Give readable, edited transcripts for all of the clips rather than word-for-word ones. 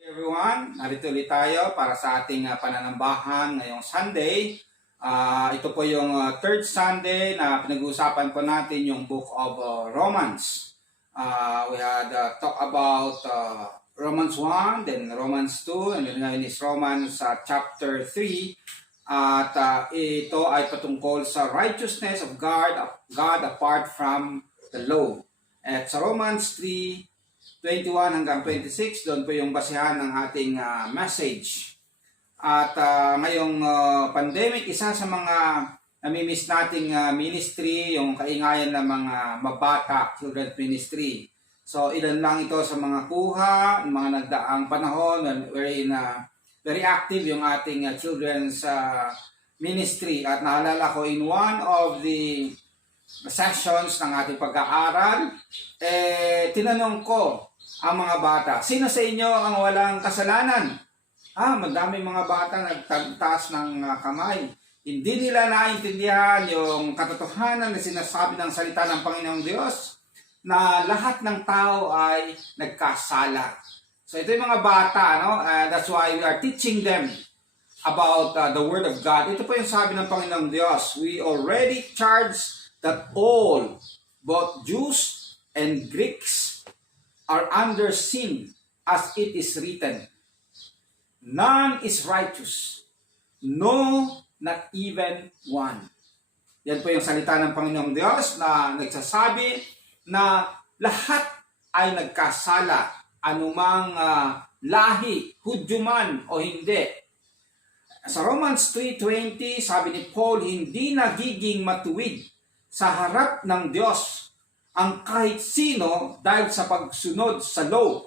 Everyone, narito ulit tayo para sa ating pananambahan ngayong Sunday. Ito po yung third Sunday na pinag-uusapan po natin yung book of Romans. We had talk about Romans 1, then Romans 2, and then ngayon is Romans chapter 3. At ito ay patungkol sa righteousness of God apart from the law. At sa Romans 3:21 hanggang 26, doon po yung basihan ng ating message. At ngayong pandemic, isa sa mga namimiss nating ministry, yung kaingayan ng mga mabata, children's ministry. So ilan lang ito sa mga kuha, mga nagdaang panahon, wherein very active yung ating children's ministry. At naalala ko in one of the sessions ng ating pag-aaral, tinanong ko ang mga bata, sino sa inyo ang walang kasalanan? Madaming mga bata nagtaas ng kamay. Hindi nila naintindihan yung katotohanan na sinasabi ng salita ng Panginoong Diyos na lahat ng tao ay nagkasala. So ito yung mga bata, no? That's why we are teaching them about the Word of God. Ito po yung sabi ng Panginoong Diyos. We already charged that all, both Jews and Greeks, are under sin, as it is written. None is righteous, no, not even one. Yan po yung salita ng Panginoong Diyos na nagsasabi na lahat ay nagkasala, anumang lahi, Hudyo man o hindi. Sa Romans 3:20, sabi ni Paul, hindi nagiging matuwid sa harap ng Diyos ang kahit sino dahil sa pagsunod sa law.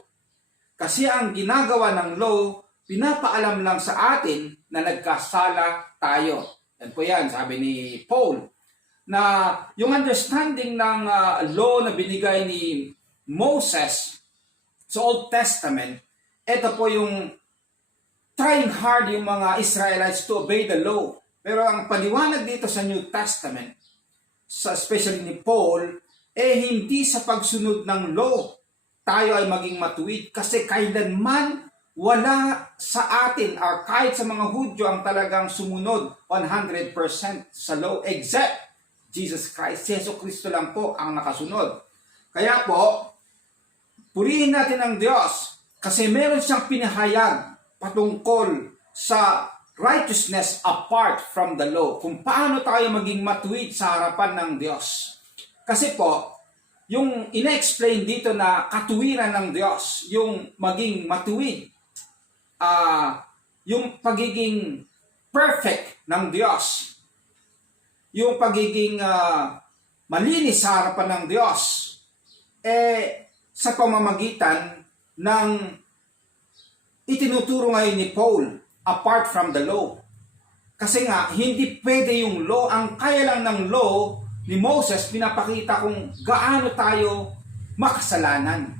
Kasi ang ginagawa ng law, pinapaalam lang sa atin na nagkasala tayo. Yan po yan, sabi ni Paul. Na yung understanding ng law na binigay ni Moses sa Old Testament, ito po yung trying hard yung mga Israelites to obey the law. Pero ang paliwanag dito sa New Testament, especially ni Paul, hindi sa pagsunod ng law tayo ay maging matuwid, kasi kailanman wala sa atin or kahit sa mga Hudyo ang talagang sumunod 100% sa law except Jesus Christ. Si Jesu Kristo lang po ang nakasunod. Kaya po, purihin natin ang Diyos kasi meron siyang pinahayag patungkol sa righteousness apart from the law. Kung paano tayo maging matuwid sa harapan ng Diyos. Kasi po, yung ina-explain dito na katuwiran ng Diyos, yung maging matuwid, yung pagiging perfect ng Diyos, yung pagiging malinis sa harapan ng Diyos, sa pamamagitan ng itinuturo ngayon ni Paul, apart from the law. Kasi nga, hindi pwede yung law, ang kaya lang ng law, ni Moses, pinapakita kung gaano tayo makasalanan.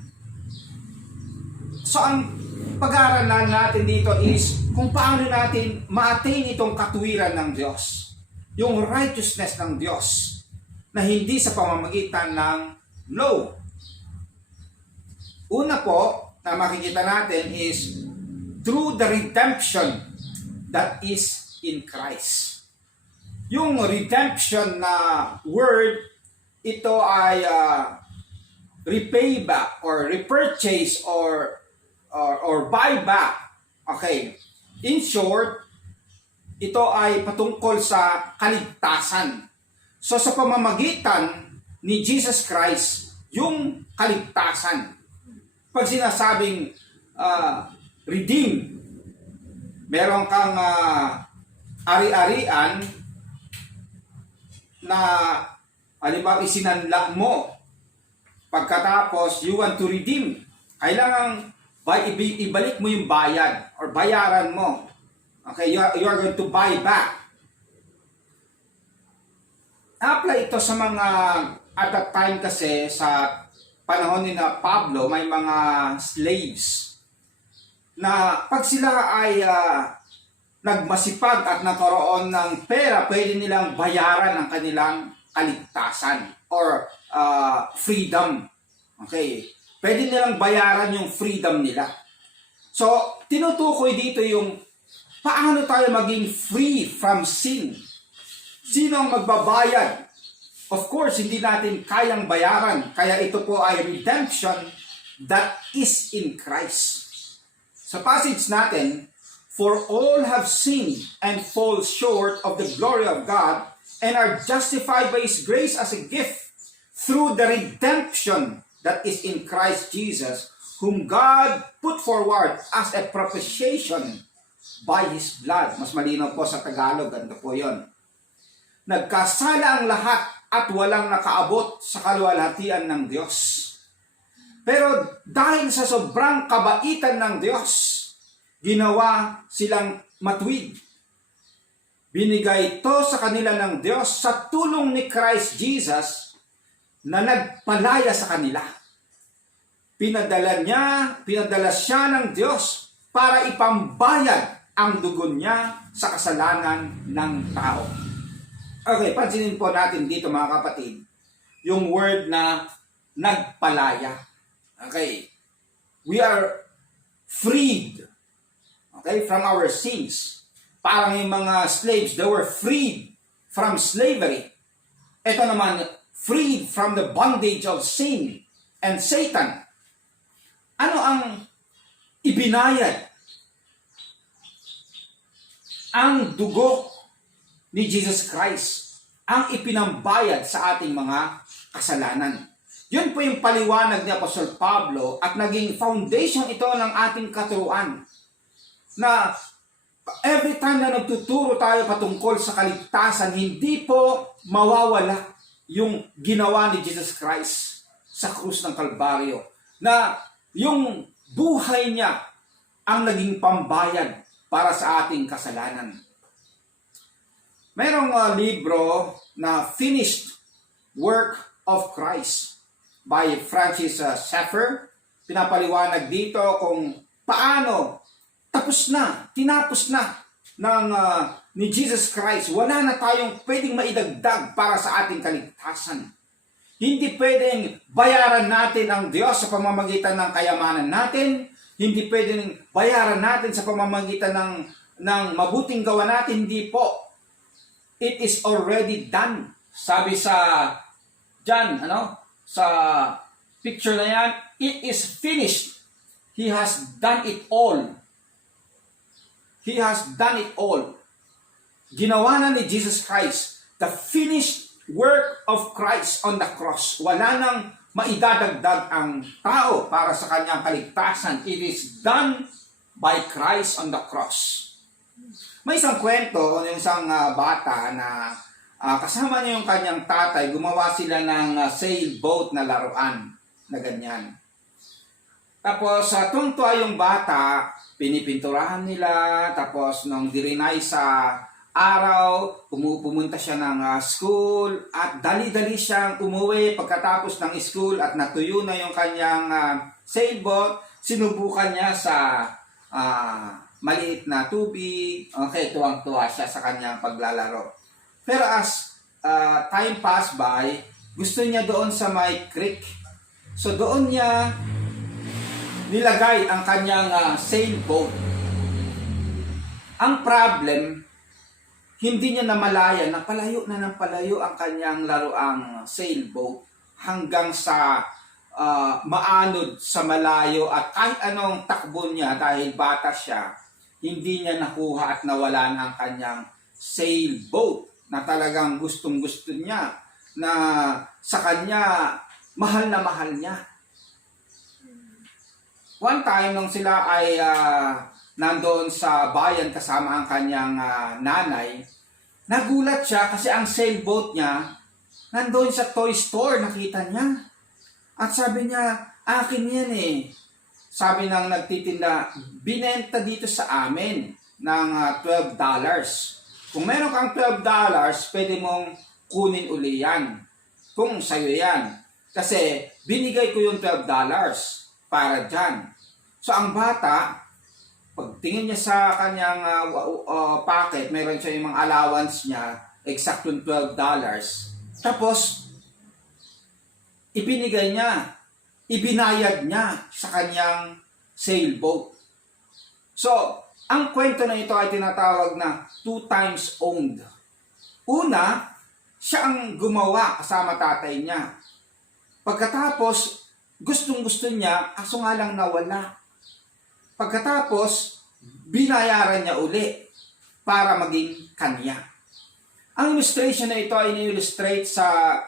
So ang pag-aaralan natin dito is kung paano natin ma-attain itong katuwiran ng Diyos. Yung righteousness ng Diyos na hindi sa pamamagitan ng law. Una po na makikita natin is through the redemption that is in Christ. Yung redemption na word, ito ay repay back or repurchase or buy back. Okay. In short, ito ay patungkol sa kaligtasan. So sa pamamagitan ni Jesus Christ, yung kaligtasan. Pag sinasabing redeem, meron kang ari-arian na halimbawa isinanla mo, pagkatapos you want to redeem, kailangan ibalik mo yung bayad or bayaran mo. Okay, you are going to buy back. Apply ito sa mga, at that time kasi sa panahon ni na Pablo, may mga slaves na pag sila ay nagmasipag at nagkaroon ng pera, pwede nilang bayaran ang kanilang kaligtasan or freedom. Okay? Pwede nilang bayaran yung freedom nila. So, tinutukoy dito yung paano tayo maging free from sin. Sino ang magbabayad? Of course, hindi natin kayang bayaran. Kaya ito po ay redemption that is in Christ. Sa passage natin, for all have sinned and fall short of the glory of God and are justified by His grace as a gift through the redemption that is in Christ Jesus, whom God put forward as a propitiation by His blood. Mas malinaw po sa Tagalog, ganito po yun. Nagkasala ang lahat at walang nakaabot sa kaluwalhatian ng Diyos. Pero dahil sa sobrang kabaitan ng Diyos, ginawa silang matuwid. Binigay ito sa kanila ng Diyos sa tulong ni Christ Jesus na nagpalaya sa kanila. Pinadala siya ng Diyos para ipambayad ang dugo niya sa kasalanan ng tao. Okay, pansinin po natin dito mga kapatid, yung word na nagpalaya. Okay, we are freed, okay, from our sins. Parang yung mga slaves, they were freed from slavery. Ito naman, freed from the bondage of sin and Satan. Ano ang ibinayad? Ang dugo ni Jesus Christ ang ipinambayad sa ating mga kasalanan. Yun po yung paliwanag ni Apostol Pablo at naging foundation ito ng ating katuruan. Na every time na nagtuturo tayo patungkol sa kaligtasan, hindi po mawawala yung ginawa ni Jesus Christ sa krus ng Kalbaryo. Na yung buhay niya ang naging pambayad para sa ating kasalanan. Merong libro na Finished Work of Christ by Francis Schaeffer. Pinapaliwanag dito kung paano tinapos na ng ni Jesus Christ. Wala na tayong pwedeng maidagdag para sa ating kaligtasan. Hindi pwedeng bayaran natin ang Diyos sa pamamagitan ng kayamanan natin. Hindi pwedeng bayaran natin sa pamamagitan ng mabuting gawa natin. Hindi po. It is already done. Sabi sa sa picture na yan, it is finished. He has done it all. He has done it all. Ginawa na ni Jesus Christ the finished work of Christ on the cross. Wala nang maidadagdag ang tao para sa kanyang kaligtasan. It is done by Christ on the cross. May isang kwento, yung isang bata na kasama niya yung kanyang tatay, gumawa sila ng sailboat na laruan na ganyan. Tapos tungtua yung bata, pinipinturahan nila, tapos nung dirinay sa araw, pumunta siya ng school at dali-dali siyang umuwi pagkatapos ng school at natuyo na yung kanyang sailboat, sinubukan niya sa maliit na tubig. Okay, tuwang-tuwa siya sa kanyang paglalaro. Pero as time passed by, gusto niya doon sa may creek. So doon niya nilagay ang kanyang sailboat. Ang problem, hindi niya namalayan na palayo na ng palayo ang kanyang laruang sailboat hanggang sa maanod sa malayo at kahit anong takbo niya dahil bata siya, hindi niya nakuha at nawala na ang kanyang sailboat na talagang gustong-gusto niya, na sa kanya, mahal na mahal niya. One time, nung sila ay nandoon sa bayan kasama ang kanyang nanay, nagulat siya kasi ang sailboat niya nandoon sa toy store, nakita niya. At sabi niya, akin yan eh. Sabi ng nagtitinda, binenta dito sa amin ng $12. Kung meron kang $12, pwede mong kunin uli yan. Kung sa'yo yan. Kasi binigay ko yung $12 para dyan. So ang bata, pagtingin niya sa kanyang pocket, meron siya yung mga allowance niya, eksaktong $12. Tapos, ibinigay niya, ibinayad niya sa kanyang sailboat. So, ang kwento na ito ay tinatawag na 2 times owned. Una, siya ang gumawa kasama tatay niya. Pagkatapos, gustong-gusto niya, kaso nga lang nawala. Pagkatapos, binayaran niya uli para maging kanya. Ang illustration na ito ay ini-illustrate sa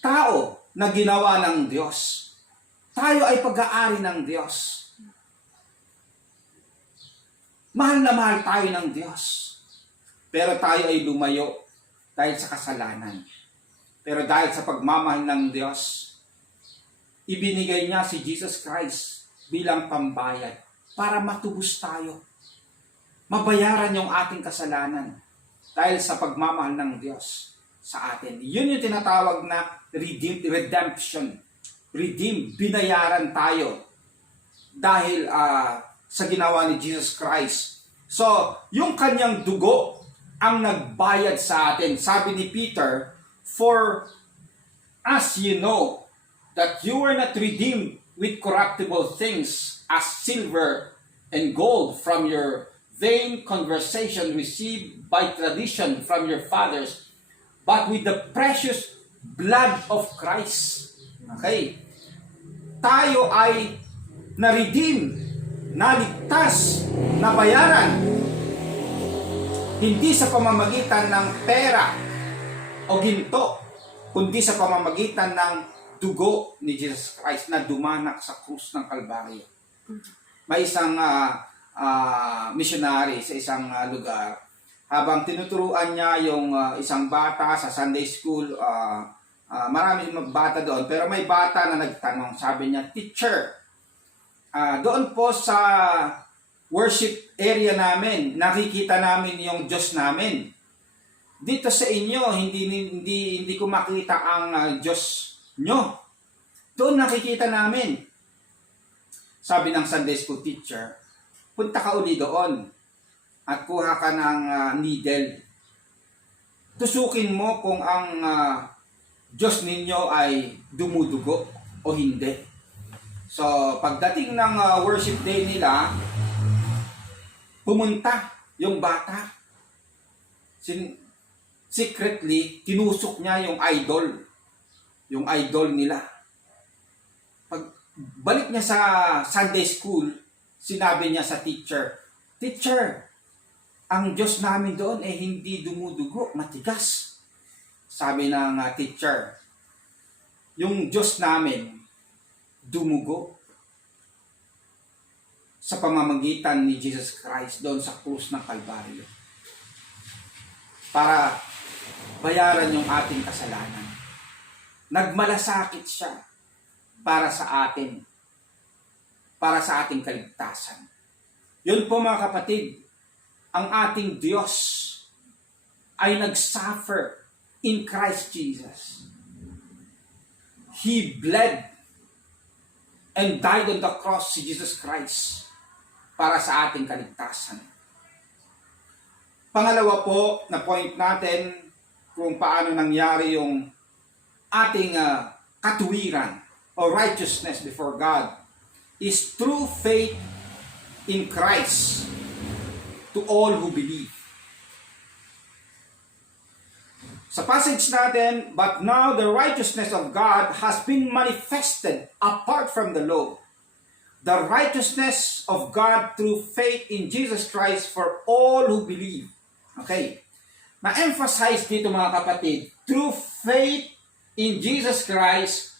tao na ginawa ng Diyos. Tayo ay pag-aari ng Diyos. Mahal na mahal tayo ng Diyos. Pero tayo ay lumayo dahil sa kasalanan. Pero dahil sa pagmamahal ng Diyos, ibinigay niya si Jesus Christ bilang pambayad para matubos tayo. Mabayaran yung ating kasalanan dahil sa pagmamahal ng Diyos sa atin. Yun yung tinatawag na redemption. Redeem, binayaran tayo dahil sa ginawa ni Jesus Christ. So, yung kanyang dugo ang nagbayad sa atin. Sabi ni Peter, "For as you know that you were not redeemed with corruptible things as silver and gold from your vain conversation received by tradition from your fathers, but with the precious blood of Christ." Okay. Tayo ay na-redeem, naligtas, nabayaran. Hindi sa pamamagitan ng pera o ginto, kundi sa pamamagitan ng dugo ni Jesus Christ na dumanak sa krus ng Kalbaryo. May isang missionary sa isang lugar, habang tinuturuan niya yung isang bata sa Sunday school, maraming bata doon, pero may bata na nagtanong, sabi niya, "Teacher, doon po sa worship area namin, nakikita namin yung Diyos namin. Dito sa inyo, hindi ko makita ang Diyos nyo. Doon nakikita namin." Sabi ng Sunday school teacher, "Punta ka uli doon at kuha ka ng needle. Tusukin mo kung ang Diyos ninyo ay dumudugo o hindi." So, pagdating ng worship day nila, pumunta yung bata. Secretly, tinusok niya yung idol nila. Pagbalik niya sa Sunday school, sinabi niya sa teacher, "Teacher, ang Diyos namin doon hindi dumudugo, matigas." Sabi ng teacher, "Yung Diyos namin dumugo sa pamamagitan ni Jesus Christ doon sa krus ng Kalbaryo para bayaran yung ating kasalanan. Nagmalasakit siya para sa atin, para sa ating kaligtasan." Yun po mga kapatid, ang ating Diyos ay nag-suffer in Christ Jesus. He bled and died on the cross, si Jesus Christ, para sa ating kaligtasan. Pangalawa po na point natin kung paano nangyari yung ating katuwiran o righteousness before God is through faith in Christ to all who believe. Sa passage natin, "But now the righteousness of God has been manifested apart from the law. The righteousness of God through faith in Jesus Christ for all who believe." Okay. Na-emphasize dito mga kapatid, through faith in Jesus Christ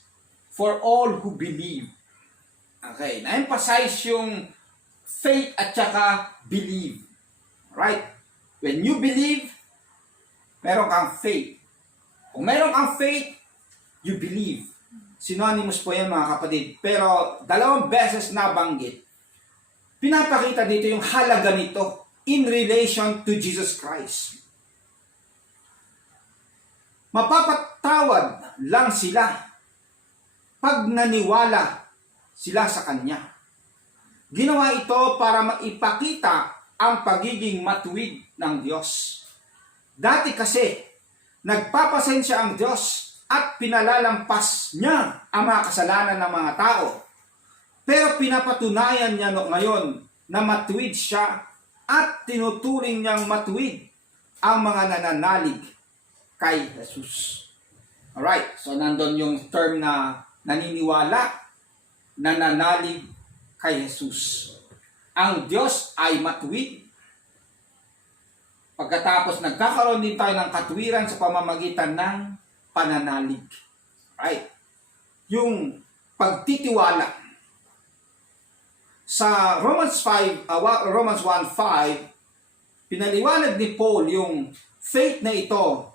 for all who believe. Okay. Na-emphasize yung faith at saka believe. Right? When you believe, meron kang faith. Kung meron kang faith, you believe. Synonymous po yan mga kapatid. Pero 2 beses nabanggit. Pinapakita dito yung halaga nito in relation to Jesus Christ. Mapapatawad lang sila pag naniwala sila sa Kanya. Ginawa ito para maipakita ang pagiging matuwid ng Diyos. Dati kasi, nagpapasensya ang Diyos at pinalalampas niya ang mga kasalanan ng mga tao. Pero pinapatunayan niya ngayon na matuwid siya at tinuturing niyang matuwid ang mga nananalig kay Jesus. Alright, so nandun yung term na naniniwala, nananalig kay Jesus. Ang Diyos ay matuwid. Pagkatapos nagkakaroon din tayo ng katuwiran sa pamamagitan ng pananalig. Right? Yung pagtitiwala. Sa Romans 1:5, pinaliwanag ni Paul yung faith na ito,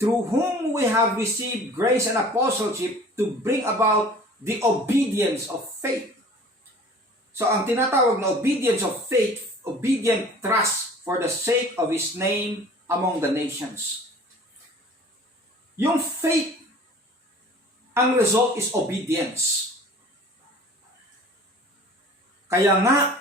through whom we have received grace and apostleship to bring about the obedience of faith. So ang tinatawag na obedience of faith, obedient trust for the sake of His name among the nations. Yung faith, ang result is obedience. Kaya nga,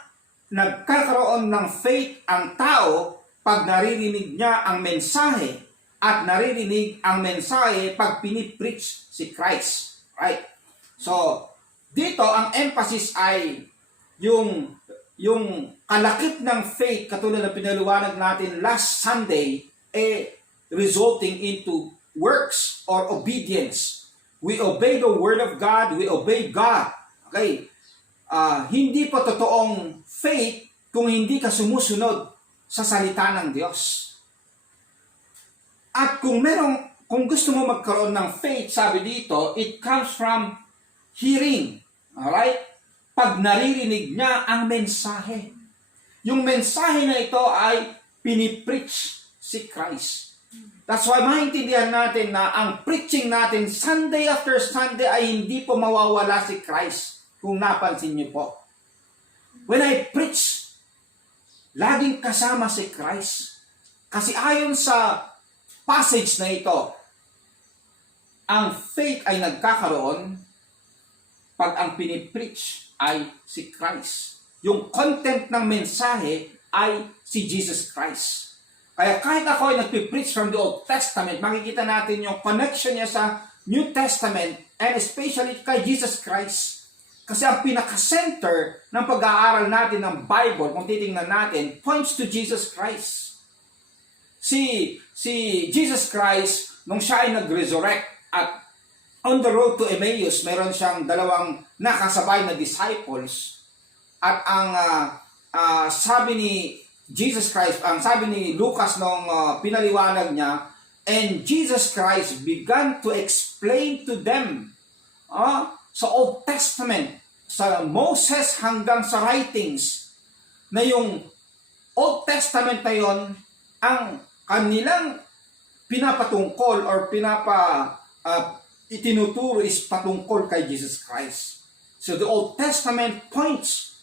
nagkakaroon ng faith ang tao pag naririnig niya ang mensahe at naririnig ang mensahe pag pinipreach si Christ. Right? So, dito ang emphasis ay yung kalakip ng faith, katulad na pinaliwanag natin last Sunday, resulting into works or obedience. We obey the Word of God, we obey God. Okay? Hindi po totoong faith kung hindi ka sumusunod sa salita ng Diyos. At kung gusto mo magkaroon ng faith, sabi dito, it comes from hearing. Alright? Pag naririnig niya ang mensahe. Yung mensahe na ito ay pinipreach si Christ. That's why maintindihan natin na ang preaching natin Sunday after Sunday ay hindi po mawawala si Christ, kung napansin niyo po. When I preach, laging kasama si Christ. Kasi ayon sa passage na ito, ang faith ay nagkakaroon pag ang pinipreach ay si Christ. Yung content ng mensahe ay si Jesus Christ. Kaya kahit ako ay nagpipreach from the Old Testament, makikita natin yung connection niya sa New Testament and especially kay Jesus Christ. Kasi ang pinaka-center ng pag-aaral natin ng Bible, kung titingnan natin, points to Jesus Christ. Si Jesus Christ, nung siya ay nag-resurrect at on the road to Emmaus, meron siyang dalawang nakasabay na disciples. At ang sabi ni Jesus Christ, ang sabi ni Lucas nung pinaliwanag niya, and Jesus Christ began to explain to them sa Old Testament, sa Moses hanggang sa writings, na yung Old Testament na yon ang kanilang pinapatungkol or itinuturo is patungkol kay Jesus Christ. So the Old Testament points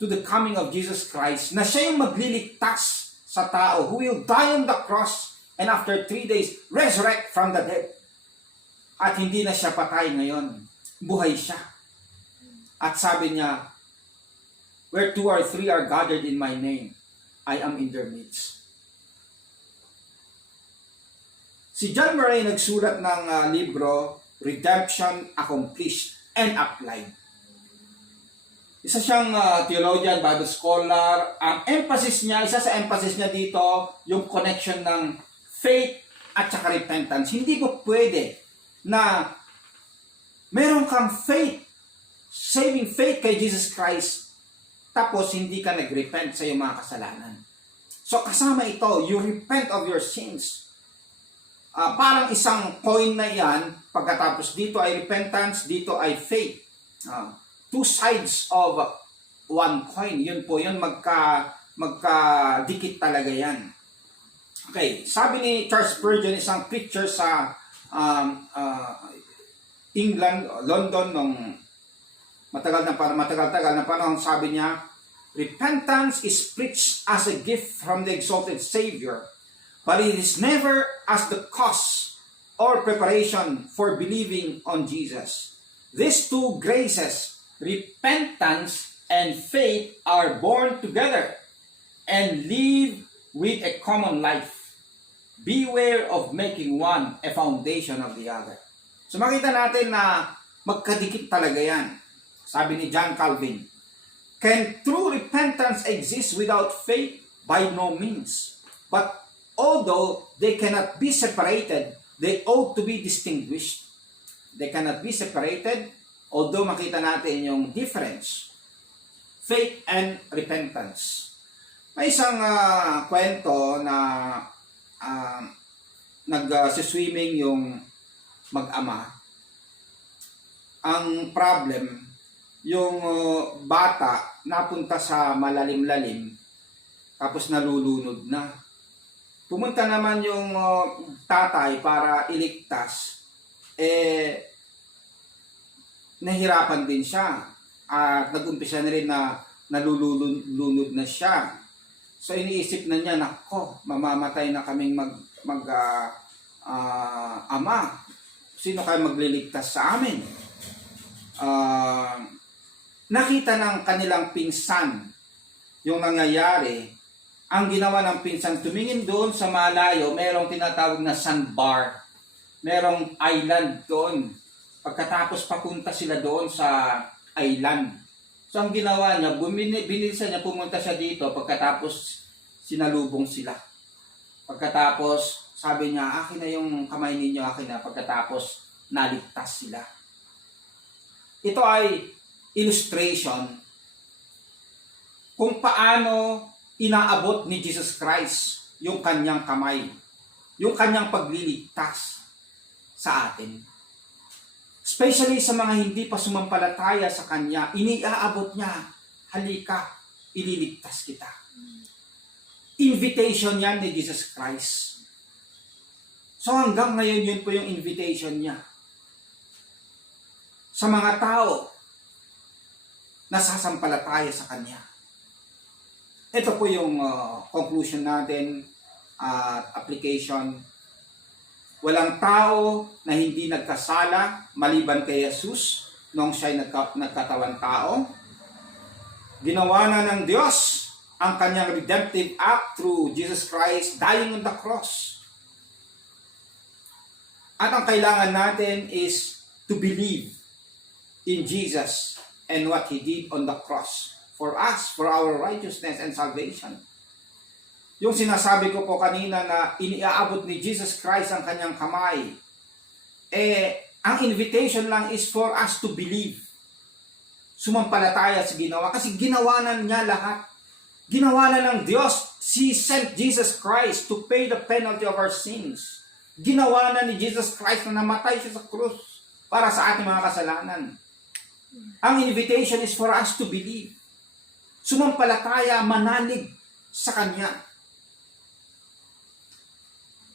to the coming of Jesus Christ, na siya yung magliligtas sa tao, who will die on the cross and after 3 days resurrect from the dead. At hindi na siya patay ngayon. Buhay siya. At sabi niya, where 2 or 3 are gathered in my name, I am in their midst. Si John Murray nagsulat ng libro, Redemption Accomplished and Applied. Isa siyang theologian, Bible scholar. Ang emphasis niya, isa sa emphasis niya dito, yung connection ng faith at saka repentance. Hindi po pwede na meron kang faith, saving faith kay Jesus Christ, tapos hindi ka nag-repent sa iyong mga kasalanan. So kasama ito, you repent of your sins. Parang isang coin na yan, pagkatapos dito ay repentance, dito ay faith. Two sides of one coin. Yun po yun, magkadikit talaga yan. Okay, sabi ni Charles Spurgeon, isang preacher sa England, London, nung matagal na panahon, sabi niya, repentance is preached as a gift from the exalted Savior, but it is never as the cause or preparation for believing on Jesus. These two graces, repentance and faith, are born together and live with a common life. Beware of making one a foundation of the other. So makita natin na magkadikit talaga yan. Sabi ni John Calvin, Can true repentance exist without faith? By no means. But although they cannot be separated, they ought to be distinguished. They cannot be separated, although makita natin yung difference. Faith and repentance. May isang kwento na nag-swimming yung mag-ama. Ang problem, yung bata napunta sa malalim-lalim tapos nalulunod na. Pumunta naman yung tatay para iligtas, nahirapan din siya at nag-umpisa na rin na nalulunod na siya. So iniisip na niya, nako, mamamatay na kaming ama. Sino kayo magliligtas sa amin? Nakita ng kanilang pinsan yung nangyayari. Ang ginawa ng pinsan, tumingin doon sa malayo, merong tinatawag na sandbar. Merong island doon. Pagkatapos papunta sila doon sa island. So ang ginawa niya, binilisan niya, pumunta siya dito. Pagkatapos sinalubong sila. Pagkatapos sabi niya, akin na yung kamay ninyo, akin na. Pagkatapos naligtas sila. Ito ay illustration kung paano inaabot ni Jesus Christ yung kanyang kamay, yung kanyang pagliligtas sa atin. Especially sa mga hindi pa sumampalataya sa kanya, iniaabot niya, halika, ililigtas kita. Invitation yan ni Jesus Christ. So hanggang ngayon yun po yung invitation niya sa mga tao na sasampalataya sa kanya. Ito po yung conclusion natin at application. Walang tao na hindi nagkasala maliban kay Jesus noong siya'y nagkatawang tao. Ginawa na ng Diyos ang kanyang redemptive act through Jesus Christ dying on the cross. At ang kailangan natin is to believe in Jesus and what He did on the cross for us, for our righteousness and salvation. Yung sinasabi ko po kanina na iniaabot ni Jesus Christ ang kanyang kamay, ang invitation lang is for us to believe. Sumampalataya sa ginawa. Kasi ginawa na niya lahat. Ginawa na ng Diyos. He sent Jesus Christ to pay the penalty of our sins. Ginawa na ni Jesus Christ na namatay siya sa krus para sa ating mga kasalanan. Ang invitation is for us to believe. Sumampalataya, manalig sa Kanya.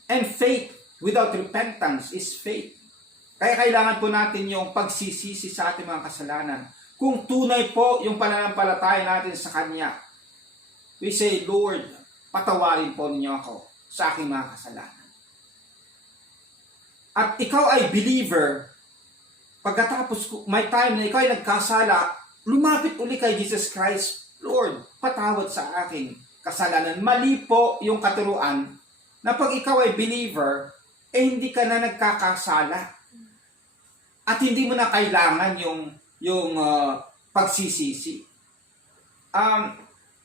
And faith without repentance is faith. Kaya kailangan po natin yung pagsisisi sa ating mga kasalanan. Kung tunay po yung pananampalataya natin sa Kanya, we say, Lord, patawarin po ninyo ako sa aking mga kasalanan. At ikaw ay believer, pagkatapos may time na ikaw ay nagkasala, lumapit uli kay Jesus Christ, Lord, patawad sa aking kasalanan. Mali po yung katuruan na pag ikaw ay believer, hindi ka na nagkakasala. At hindi mo na kailangan yung pagsisisi.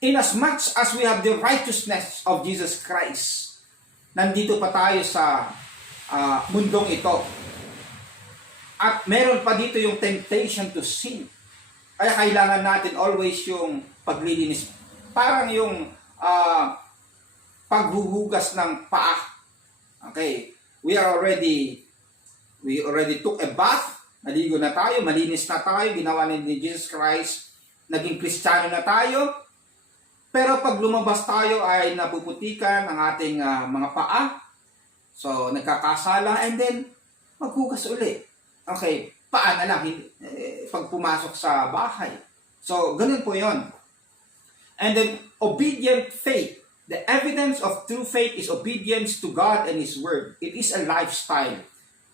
In as much as we have the righteousness of Jesus Christ, nandito pa tayo sa mundong ito. At meron pa dito yung temptation to sin. Kaya kailangan natin always yung paglilinis. Parang yung paghuhugas ng paa. Okay. We already took a bath. Naligo na tayo. Malinis na tayo. Ginawa ni Jesus Christ. Naging Kristiyano na tayo. Pero pag lumabas tayo ay napuputikan ang ating mga paa. So, nagkakasala and then maghugas uli. Okay, paa na lang pag pumasok sa bahay. So, ganun po yon. And then, obedient faith. The evidence of true faith is obedience to God and His Word. It is a lifestyle.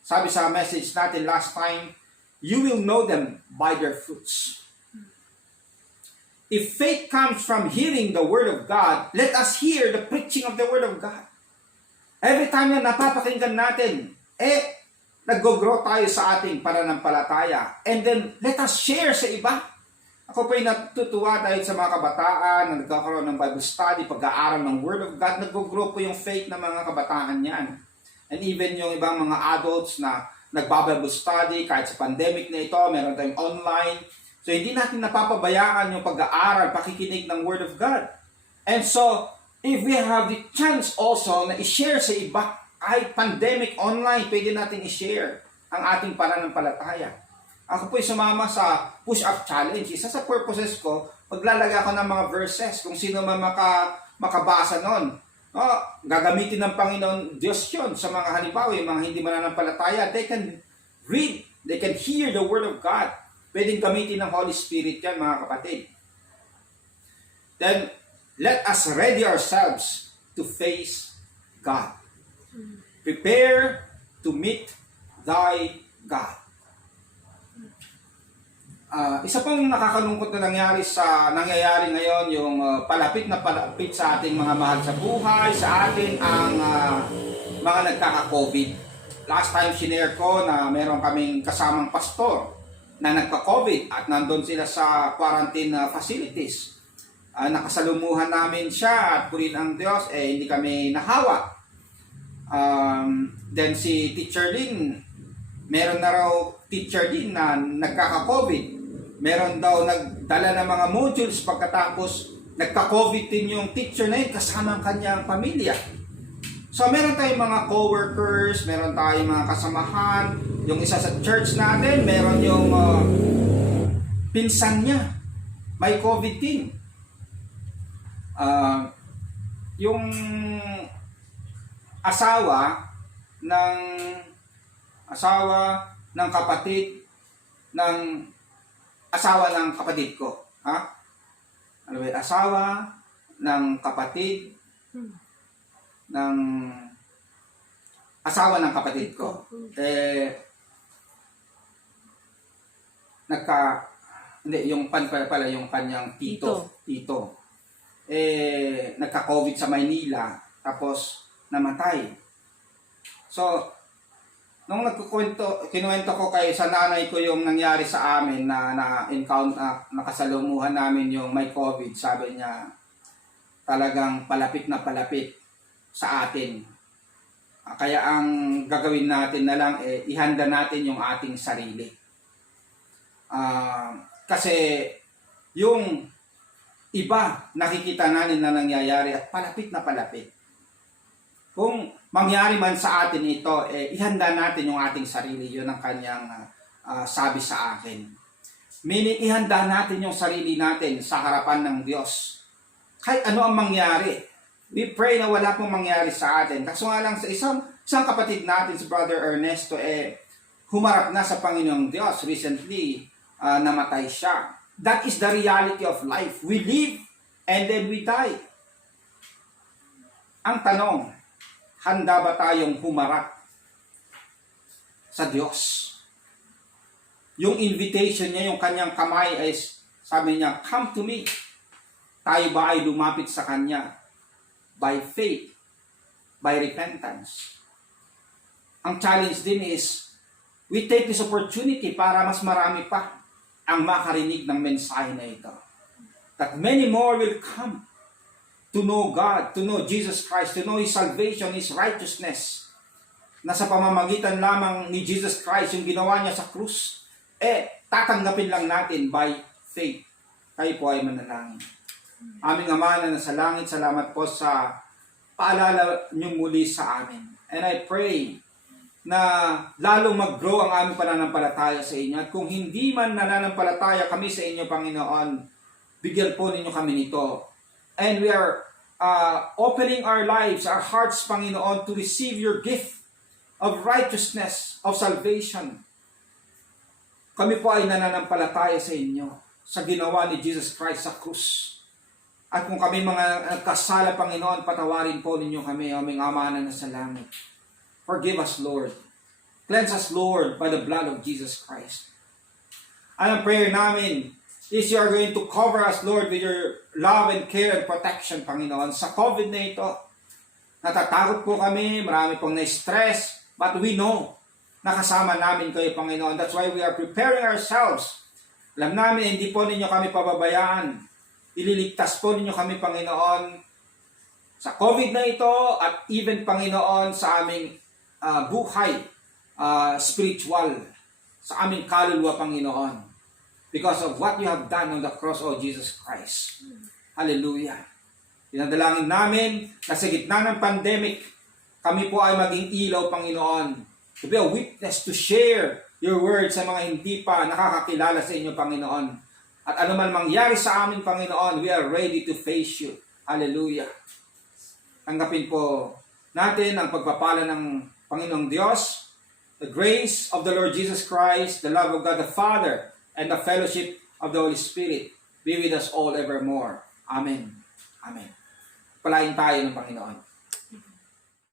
Sabi sa message natin last time, you will know them by their fruits. If faith comes from hearing the Word of God, let us hear the preaching of the Word of God. Every time na napapakinggan natin, nag-grow tayo sa ating pananampalataya. And then, let us share sa iba. Ako po'y natutuwa dahil sa mga kabataan na nagkakaroon ng Bible study, pag-aaral ng Word of God, nag-grow po yung faith ng mga kabataan yan. And even yung ibang mga adults na nagba-Bible study, kahit sa pandemic na ito, meron tayong online. So hindi natin napapabayaan yung pag-aaral, pakikinig ng Word of God. And so, if we have the chance also na i-share sa iba, kahit pandemic online, pwede natin i-share ang ating pananampalataya. Ako po'y sumama sa push-up challenge. Isa sa purposes ko, maglalagay ako ng mga verses. Kung sino man makabasa nun. Gagamitin ng Panginoon Diyos yun sa mga halimbawa, yung mga hindi mananampalataya. They can read, they can hear the Word of God. Pwedeng gamitin ng Holy Spirit yan, mga kapatid. Then, let us ready ourselves to face God. Prepare to meet thy God. Isa pong nakakalungkot na nangyayari ngayon yung palapit sa ating mga mahal sa buhay, sa atin ang mga nagkaka-COVID. Last time sinare ko na meron kaming kasamang pastor na nagka-COVID at nandun sila sa quarantine facilities. Nakasalumuhan namin siya at purin ang Diyos, hindi kami nahawa. Then si Teacher Lynn, meron na raw teacher din na nagkaka-COVID. Meron daw nagdala ng mga modules pagkatapos nagka-COVID din yung teacher na yun kasama ang kanyang pamilya. So meron tayong mga co-workers, meron tayong mga kasamahan. Yung isa sa church natin, meron yung pinsan niya. May COVID din. Yung asawa ng kapatid asawa ng kapatid ko. Ano ba yun? Asawa ng kapatid ng asawa ng kapatid ko. Yung kanyang tito. Nagka-COVID sa Maynila, tapos namatay. So, nung kinuwento ko sa nanay ko yung nangyari sa amin na nakasalumuhan namin yung may COVID, sabi niya, talagang palapit na palapit sa atin. Kaya ang gagawin natin na lang, ihanda natin yung ating sarili. Kasi yung iba, nakikita natin na nangyayari at palapit na palapit. Kung mangyari man sa atin ito, ihanda natin yung ating sarili. Yun ang kanyang sabi sa akin. Meaning, ihanda natin yung sarili natin sa harapan ng Diyos. Kahit ano ang mangyari. We pray na wala pong mangyari sa atin. Kaso nga lang sa isang kapatid natin, si Brother Ernesto, humarap na sa Panginoong Diyos. Recently, namatay siya. That is the reality of life. We live and then we die. Ang tanong, handa ba tayong humarap sa Diyos? Yung invitation niya, yung kanyang kamay ay sabi niya, come to me. Tayo ba ay lumapit sa Kanya by faith, by repentance? Ang challenge din is, we take this opportunity para mas marami pa ang makarinig ng mensahe na ito. That many more will come to know God, to know Jesus Christ, to know His salvation, His righteousness, na sa pamamagitan lamang ni Jesus Christ, yung ginawa niya sa krus, tatanggapin lang natin by faith. Kayo po ay manalangin. Aming Ama na nasa langit, salamat po sa paalala niyo muli sa amin. And I pray na lalong mag-grow ang aming pananampalataya sa inyo. At kung hindi man nananampalataya kami sa inyo, Panginoon, bigyan po ninyo kami nito. And we are opening our lives, our hearts, Panginoon, to receive your gift of righteousness, of salvation. Kami po ay nananampalataya sa inyo, sa ginawa ni Jesus Christ sa krus. At kung kami mga nagkasala, Panginoon, patawarin po ninyo kami, aming Ama na nasa langit. Forgive us, Lord. Cleanse us, Lord, by the blood of Jesus Christ. Ang prayer namin is you are going to cover us, Lord, with your love and care and protection, Panginoon. Sa COVID na ito, natatakot po kami, marami pong na-stress, but we know na kasama namin kayo, Panginoon. That's why we are preparing ourselves Alam namin, hindi po ninyo kami pababayaan. Ililigtas po ninyo kami, Panginoon, sa COVID na ito at even, Panginoon, sa aming buhay spiritual, sa aming kaluluwa, Panginoon. Because of what you have done on the cross, O Jesus Christ. Hallelujah. Pinadalangin namin na sa gitna ng pandemic, kami po ay maging ilaw, Panginoon. To be a witness, to share your word sa mga hindi pa nakakakilala sa inyo, Panginoon. At ano man mangyari sa amin, Panginoon, we are ready to face you. Hallelujah. Tanggapin po natin ang pagpapala ng Panginoong Diyos, the grace of the Lord Jesus Christ, the love of God the Father, and the fellowship of the Holy Spirit be with us all evermore. Amen. Amen. Palain tayo ng Panginoon.